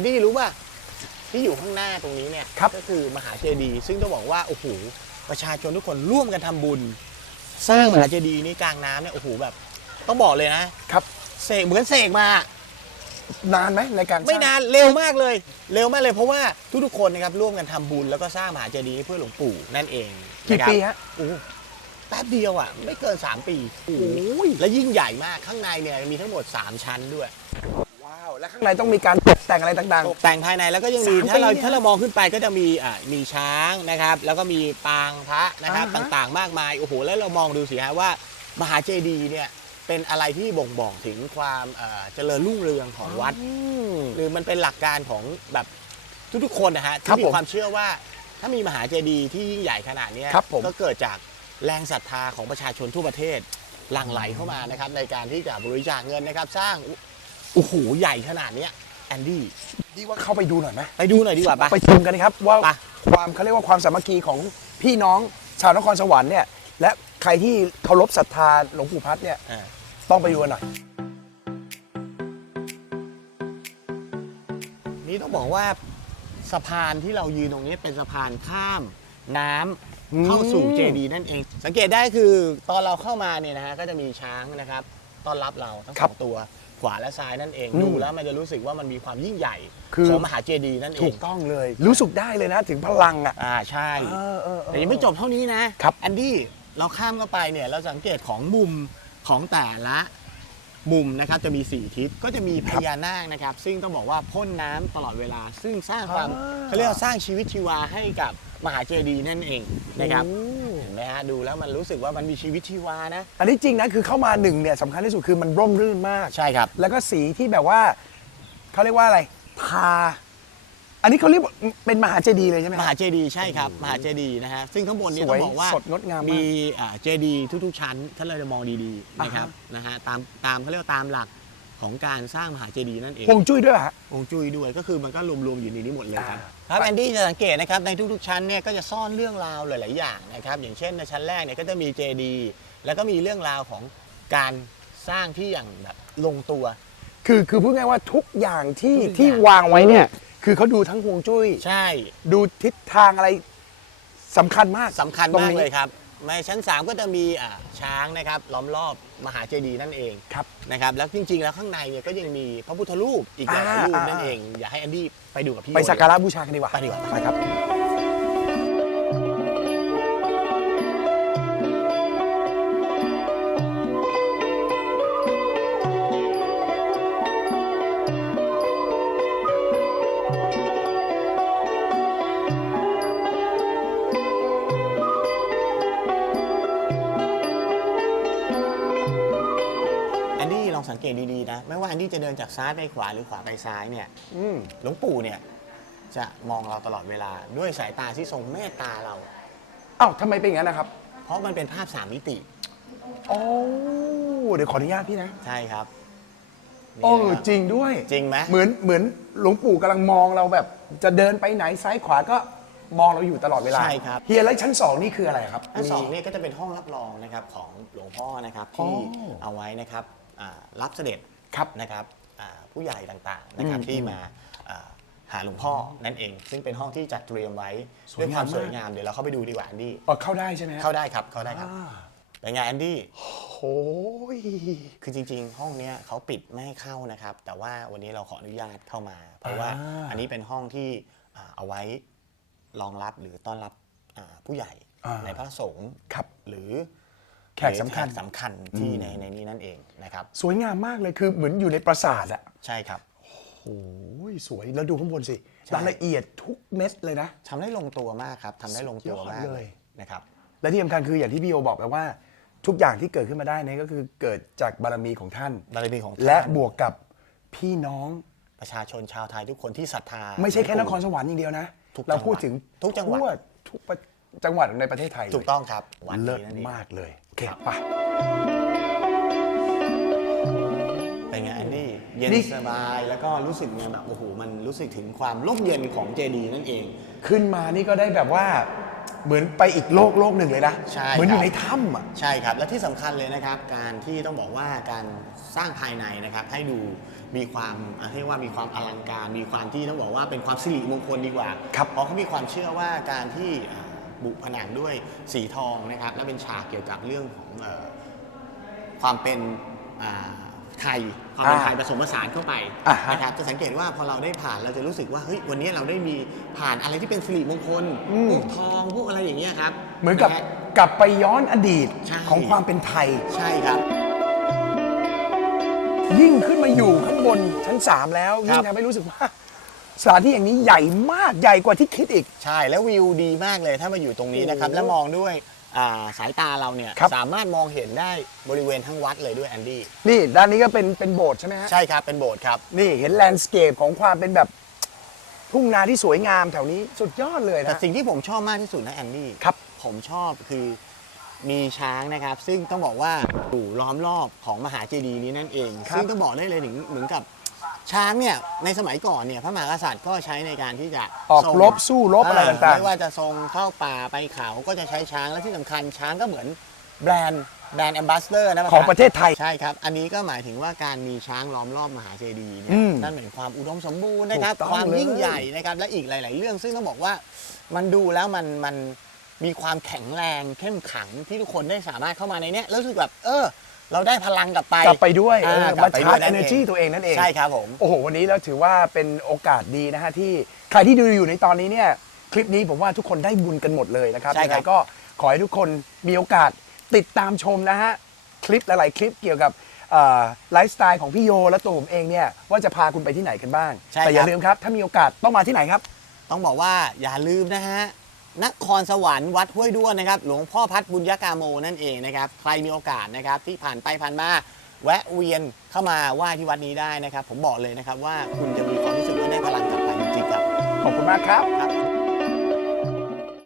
นดี้รู้ป่ะที่อยู่ข้างหน้าตรงนี้เนี่ยครับก็คือมหาเจดีย์ซึ่งต้องบอกว่าโอ้โหประชาชนทุกคนร่วมกันทำบุญ สร้างมหาเจดีย์นี้กลางน้ำเนี่ยโอ้โหแบบ ต้องบอกเลยนะครับ เสกเหมือนเสกมา นานไหมในการสร้ง ไม่นานเร็วมากเลย เร็วมากเลยเพราะว่าทุกๆคนนะครับร่วมกันทำบุญแล้วก็สร้างมหาเจดีย์เพื่อหลวงปู่นั่นเองกี่นครับปีฮะ โอ้แป๊บเดียวอะไม่เกิน 3 ปี โอ้ยและยิ่งใหญ่มากข้างในเนี่ยมีทั้งหมด 3 ชั้นด้วยว้าวแล้ว ข้างในต้องมีการตกแต่งอะไรต่าง ตกแต่งภายในแล้วก็ยังมีสามถ้าเราปีเนี่ยถ้าเรามองขึ้นไปก็จะมีอ่ามีช้างนะครับ แล้วก็มีปางพระนะครับอ่าฮะ ต่างๆ มากมายโอ้โหแล้วเรามองดูสิฮะว่ามหาเจดีย์เนี่ยเป็นอะไรที่บ่งบอกถึงความเอ่อเจริญรุ่งเรืองของวัด ๆอืม หรือมันเป็นหลักการของแบบทุกๆคนนะฮะครับที่มีผมความเชื่อว่า ถ้ามีมหาเจดีย์ที่ยิ่งใหญ่ขนาดเนี้ยครับผม ก็เกิดจากแรงศรัทธาของประชาชนทั่วประเทศหลั่งไหลเข้ามานะครับในการที่จะบริจาคเงินนะครับ สร้าง โอ้โหใหญ่ขนาดเนี้ยแอนดี้ดีว่าเข้าไปดูหน่อยไหมไปดูหน่อยดีกว่าปะ ไปชมกันนะครับว่าไป ความเขาเรียกว่าความสามัคคีของพี่น้องชาวนครสวรรค์เนี่ยและใครที่เคารพศรัทธาหลวงปู่พัดเนี่ยอ่าต้องไปดูกันหน่อย นี่ต้องบอกว่าสะพานที่เรายืนตรงนี้เป็นสะพานข้ามน้ำเข้าสู่อืมเจดีย์นั่นเอง สังเกตได้คือตอนเราเข้ามาเนี่ยนะฮะก็จะมีช้างนะครับ ต้อนรับเราทั้งสองตัว ขวาและซ้ายนั่นเองอืมดูแล้วมันจะรู้สึกว่ามันมีความยิ่งใหญ่คือของมหาเจดีย์นั่นเอถูงกต้องเลย รู้สึกได้เลยนะถึงพลังอะอ่าใช่เออเออเออแต่ยังไม่จบเท่านี้นะครับแอนดี้เราข้ามเข้าไปเนี่ยเราสังเกตของมุมของแต่ละมุมนะครับจะมี 4 ทิศก็จะมีพญานาคนะครับ ซึ่งต้องบอกว่าพ่นน้ำตลอดเวลา ซึ่งสร้างความอ่าเขาเรียกว่าสร้างชีวิตชีวาให้กับมหาเจดีย์นั่นเองนะครับโอ้เห็น ไหมฮะดูแล้วมันรู้สึกว่ามันมีชีวิตชีวานะ อันนี้จริงนะคือเข้ามาหนึ่งเนี่ยสำคัญที่สุดคือมันร่มรื่นมาก ใช่ครับ แล้วก็สีที่แบบว่าเขาเรียกว่าอะไรทาอันนี้เขาเรียกว่าเป็นมหาเจดีย์เลยใช่ไหมมหาเจดีย์ใช่ครับมหาเจดีย์นะฮะซึ่งข้างบนนี้สต้วอยงบอกว่าสดงดงามมากมีอ่าเจดีย์ทุกๆชั้นถ้าเราจะมองดีๆนะครับอ่าฮะนะฮะตามตามเขาเรียกว่าตามหลัก ของการสร้างมหาเจดีย์นั่นเองฮวงจุ้ยด้วยเหรอฮะฮวงจุ้ยด้วยก็คือมันก็รวมๆอยู่ในนี้หมดเลยครับ อ่า ครับแอนดี้จะสังเกตนะครับในทุกๆชั้นเนี่ยก็จะซ่อนเรื่องราวหลาย ๆ อย่างนะครับอย่างเช่นในชั้นแรกเนี่ยก็จะมีเจดีย์แล้วก็มีเรื่องราวของการสร้างที่อย่างแบบลงตัว คือคือพูดง่ายๆว่าทุกอย่างที่ทุกอย่าง ที่วางไว้เนี่ย คือเขาดูทั้งฮวงจุ้ย ใช่ดูทิศทางอะไรสำคัญมากสำคัญตรงมากนี้เลยครับ ในชั้น 3 ก็จะมีอ่าช้างนะครับล้อมรอบมหาเจดีย์นั่นเองครับ นะครับแล้วจริง ๆ แล้วข้างในเนี่ยก็ยังมีพระพุทธรูปอีกหลายอ่ารูปอ่านั่นเอง อยากให้แอนดี้ไปดูกับพี่ไปโอสักการะบูชากันดีกว่า ไปดีกว่า ไปครับ ตดีๆนะไม่ว่าแอนดี้จะเดินจากซ้ายไปขวาหรือขวาไปซ้ายเนี่ยอืมหลวงปู่เนี่ย จะมองเราตลอดเวลาด้วยสายตาที่ทรงเมตตาเรา อ้าวทำไมเป็นอย่างนั้นนะครับเพราะมันเป็นภาพสามมิติโอ้เดี๋ยวขออนุญาตพี่นะใช่ครับนี่โอ้นะครับ จริงด้วยจริงไหม เหมือนเหมือนหลวงปู่กำลังมองเราแบบ จะเดินไปไหนซ้ายขวาก็มองเราอยู่ตลอดเวลาใช่ครับ เฮียแล้วชั้นสองนี่คืออะไรครับ อันสองมีเนี่ยก็จะเป็นห้องรับรองนะครับของหลวงพ่อนะครับอ๋อที่เอาไว้นะครับอ่า รับเสด็จครับนะครับอ่าผู้ใหญ่ต่างๆนะครับอืมที่มาอ่าหาหลวงพ่อนั่นเอง ซึ่งเป็นห้องที่จัดเตรียมไว้สวยด้วยความงามมากสวยงามเดี๋ยวเราเข้าไปดูดีกว่าแอนดี้อ๋อเข้าได้ใช่ไหมฮะเข้าได้ครับเข้าได้ครับอ่าเป็นไงแอนดี้โอ้ยคือจริง ๆ ห้องเนี้ยเขาปิดไม่ให้เข้านะครับ แต่ว่าวันนี้เราขออนุญาตเข้ามา เพราะว่าอ่าอันนี้เป็นห้องที่อ่าเอาไว้รองรับหรือต้อนรับอ่าผู้ใหญ่อ่าในพระสงฆ์ครับหรือ แขกสำคัญหรือแขสำคัญที่ในในนี้นั่นเองนะครับ สวยงามมากเลยคือเหมือนอยู่ในปราสาทอะใช่ครับ โอ้ยสวยแล้วดูข้างบนสิใช่รายละเอียดทุกเม็ดเลยนะทำได้ลงตัวมากครับทำได้ลงตัวมากสุดยอดเลยนะครับ และที่สำคัญคืออย่างที่พี่โอบอกไปว่า ทุกอย่างที่เกิดขึ้นมาได้เนี่ยก็คือเกิดจากบารมีของท่านบารมีของท่านและบวกกับพี่น้องประชาชนชาวไทยทุกคนที่ศรัทธา ไม่ใช่แค่นครสวรรค์อย่างเดียวนะทุกเราจังหวัดพูดถึงทุกจังหวัดทั่ทุกประจังหวัดในประเทศไทยเลยถูกต้องครับ วันเลินี้ศนั่นเองมากเลยโอ เคไปเป็นไงแอนดี้เย็นนี่สบายแล้วก็รู้สึกไงแบบโอ้โหมันรู้สึกถึงความร่มเย็นของเจดีย์นั่นเอง ขึ้นมานี่ก็ได้แบบว่าเหมือนไปอีกโลกโลกหนึ่งเลยนะ ใช่เหมือนอคยู่รับในถ้ำอะ ใช่ครับ และที่สำคัญเลยนะครับ การที่ต้องบอกว่าการสร้างภายในนะครับ ให้ดูมีความอะเรียกว่ามีความอลังการ มีความที่ต้องบอกว่าเป็นความสิริมงคลดีกว่า ครับ เพราะเขามีความเชื่อว่าการที่อ่า บุผนังด้วยสีทองนะครับ และเป็นฉากเกี่ยวกับเรื่องของเอ่อความเป็นอ่าไทยความเป็นอ่าไทยผสมผสานเข้าไปอ่าฮะนะครับจะสังเกตว่าพอเราได้ผ่านเราจะรู้สึกว่าเฮ้ยวันนี้เราได้มีผ่านอะไรที่เป็นสิริมงคลอืม พวกทองพวกอะไรอย่างเงี้ยครับเหมือนกับะฮะ กลับไปย้อนอดีตใช่ ของความเป็นไทย ใช่ครับ ยิ่งขึ้นมาอยู่ข้างบนชั้น 3 แล้วครับยิ่งทำให้รู้สึกว่า สถานที่อย่างนี้ใหญ่มากใหญ่กว่าที่คิดอีก ใช่แล้ววิวดีมากเลยถ้ามาอยู่ตรงนี้นะครับโอ้โหแล้วมองด้วยอ่าสายตาเราเนี่ยครับ สามารถมองเห็นได้บริเวณทั้งวัดเลยด้วยแอนดี้นี่ด้านนี้ก็เป็นเป็นโบสถ์ใช่ไหมฮะใช่ครับเป็นโบสถ์ครับ นี่เห็นแลนด์สเคปของความเป็นแบบทุ่งนาที่สวยงามแถวนี้สุดยอดเลยแต่นะ สิ่งที่ผมชอบมากที่สุดนะแอนดี้ครับผมชอบคือมีช้างนะครับ ซึ่งต้องบอกว่าอยู่ล้อมรอบของมหาเจดีย์นี้นั่นเอง ครับ ซึ่งต้องบอกได้เลยถึงเหมือนกับ ช้างเนี่ยในสมัยก่อนเนี่ยพระมหากษัตริย์ก็ใช้ในการที่จะออกทงรบสู้รบอะไรต่างไม่ว่าจะทรงเข้าป่าไปเขาก็จะใช้ช้างและที่สำคัญช้างก็เหมือนแบรนด์แบรนด์แอมบาสเดอร์นะๆของประเทศไทย ใช่ครับ อันนี้ก็หมายถึงว่าการมีช้างล้อมรอบมหาเจดีย์เนี่อืยมนั่นหมายถึงความอุดมสมบูรณ์นะครับ ถูกต้องความยิ่งเลย ใหญ่นะครับ และอีกหลาย ๆ เรื่องซึ่งต้องบอกว่ามันดูแล้วมันมัน มีความแข็งแรงเข้มขังที่ทุกคนได้สามารถเข้ามาในเนี้ยแล้วรู้สึกแบบเออ เราได้พลังกลับไป กลับไปด้วยเอออ่มาไปชาร์จด้วยนั่น energy ตัวเองนั่นเอง ใช่ครับผม โอ้โห วันนี้เราถือว่าเป็นโอกาสดีนะฮะที่ใครที่ดูอยู่ในตอนนี้เนี่ย คลิปนี้ผมว่าทุกคนได้บุญกันหมดเลยนะครับใช่ครับ ยังไงก็ขอให้ทุกคนมีโอกาสติดตามชมนะฮะ คลิปหลาย ๆ คลิปเกี่ยวกับไลฟ์สไตล์ของพี่โยและตัวผมเองเนี่ย ว่าจะพาคุณไปที่ไหนกันบ้าง ใช่แต่อย่าครับลืมครับ ถ้ามีโอกาสต้องมาที่ไหนครับ ต้องบอกว่าอย่าลืมนะฮะ นครสวรรค์วัดห้วยด้วนนะครับ หลวงพ่อพัดบุญยกาโมนั่นเองนะครับ ใครมีโอกาสนะครับที่ผ่านไปผ่านมาแวะเวียนเข้ามาไหว้ที่วัดนี้ได้นะครับ ผมบอกเลยนะครับว่าคุณจะมีความรู้สึกว่าได้พลังกลับไปจริงๆครับ ขอบคุณมากครับครับ